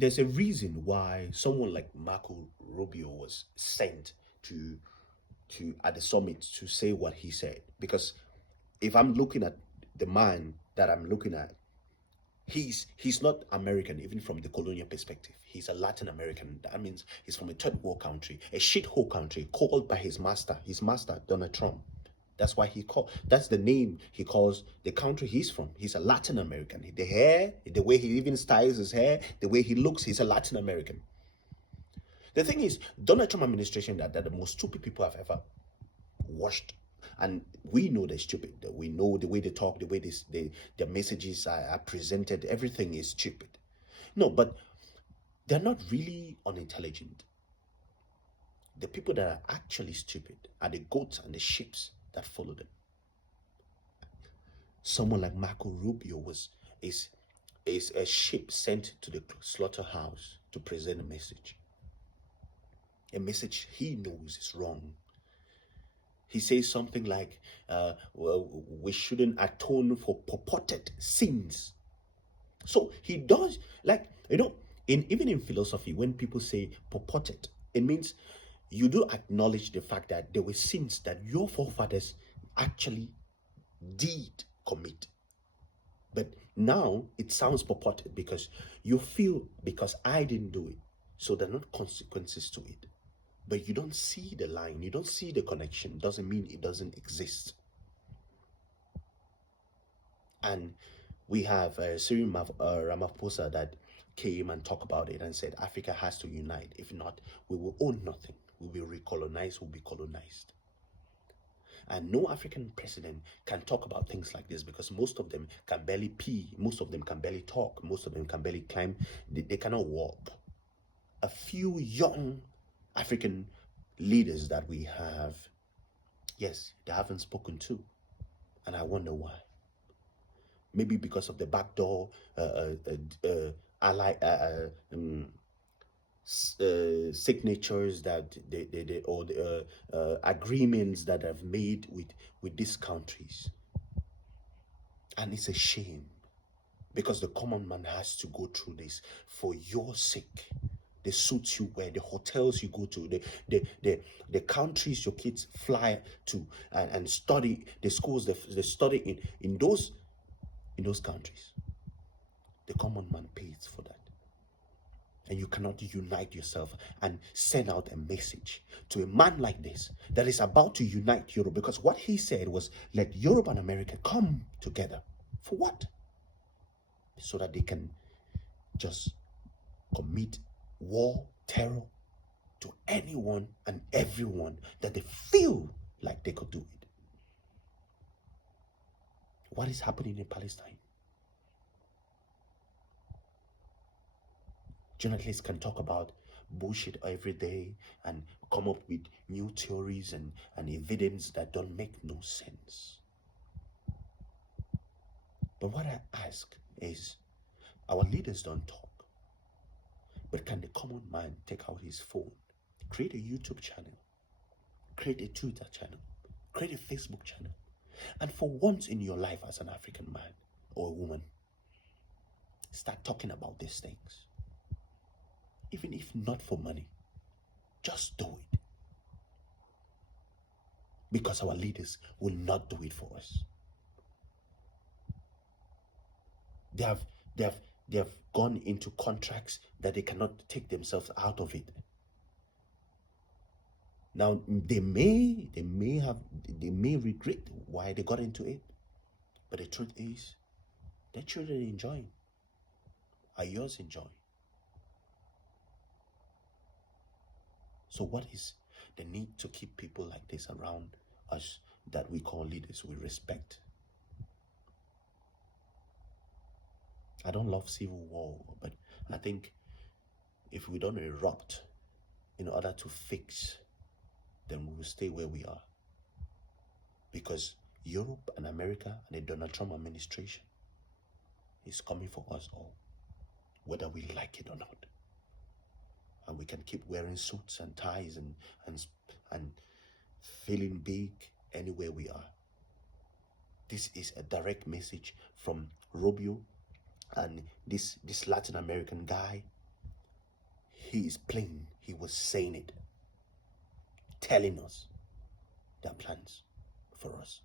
there's a reason why someone like Marco Rubio was sent to at the summit to say what he said. Because if I'm looking at the man that I'm looking at, he's not American, even from the colonial perspective. He's a Latin American. That means he's from a third world country, a shithole country, called by his master Donald Trump. That's the name he calls the country he's from. He's a Latin American. The hair, the way he even styles his hair, the way he looks, he's a Latin American. The thing is, Donald Trump administration that the most stupid people have ever watched. And we know they're stupid. We know the way they talk, the way their messages are presented, everything is stupid. No, but they're not really unintelligent. The people that are actually stupid are the goats and the sheep that follow them. Someone like Marco Rubio is a sheep sent to the slaughterhouse to present a message he knows is wrong. He says something like, well, we shouldn't atone for purported sins. So he does, like, even in philosophy, when people say purported, it means you do acknowledge the fact that there were sins that your forefathers actually did commit. But now it sounds purported because you feel, because I didn't do it, so there are not consequences to it. But you don't see the line, you don't see the connection. Doesn't mean it doesn't exist. And we have Cyril Ramaphosa that came and talked about it and said Africa has to unite. If not, we will own nothing. We will recolonize, we'll be colonized. And no African president can talk about things like this because most of them can barely pee, most of them can barely talk, most of them can barely climb, they cannot walk. A few young African leaders that we have, yes, they haven't spoken to, and I wonder why. Maybe because of the backdoor signatures that or the agreements that have made with these countries, and it's a shame because the common man has to go through this for your sake. The suits you wear, the hotels you go to, the countries your kids fly to and study, the schools they study in those countries. The common man pays for that. And you cannot unite yourself and send out a message to a man like this that is about to unite Europe, because what he said was, let Europe and America come together. For what? So that they can just commit war, terror to anyone and everyone that they feel like they could do it. What is happening in Palestine? Journalists can talk about bullshit every day and come up with new theories and evidence that don't make no sense. But what I ask is, our leaders don't talk. But can the common man take out his phone, create a YouTube channel, create a Twitter channel, create a Facebook channel, and for once in your life as an African man or a woman, start talking about these things? Even if not for money, just do it. Because our leaders will not do it for us. They have gone into contracts that they cannot take themselves out of it. Now they may regret why they got into it, but the truth is, their children enjoying. Are yours enjoying? So what is the need to keep people like this around us that we call leaders with respect? I don't love civil war, but I think if we don't erupt in order to fix, then we will stay where we are. Because Europe and America and the Donald Trump administration is coming for us all, whether we like it or not. And we can keep wearing suits and ties and feeling big anywhere we are. This is a direct message from Rubio and this Latin American guy he is plain. He was saying it, telling us their plans for us.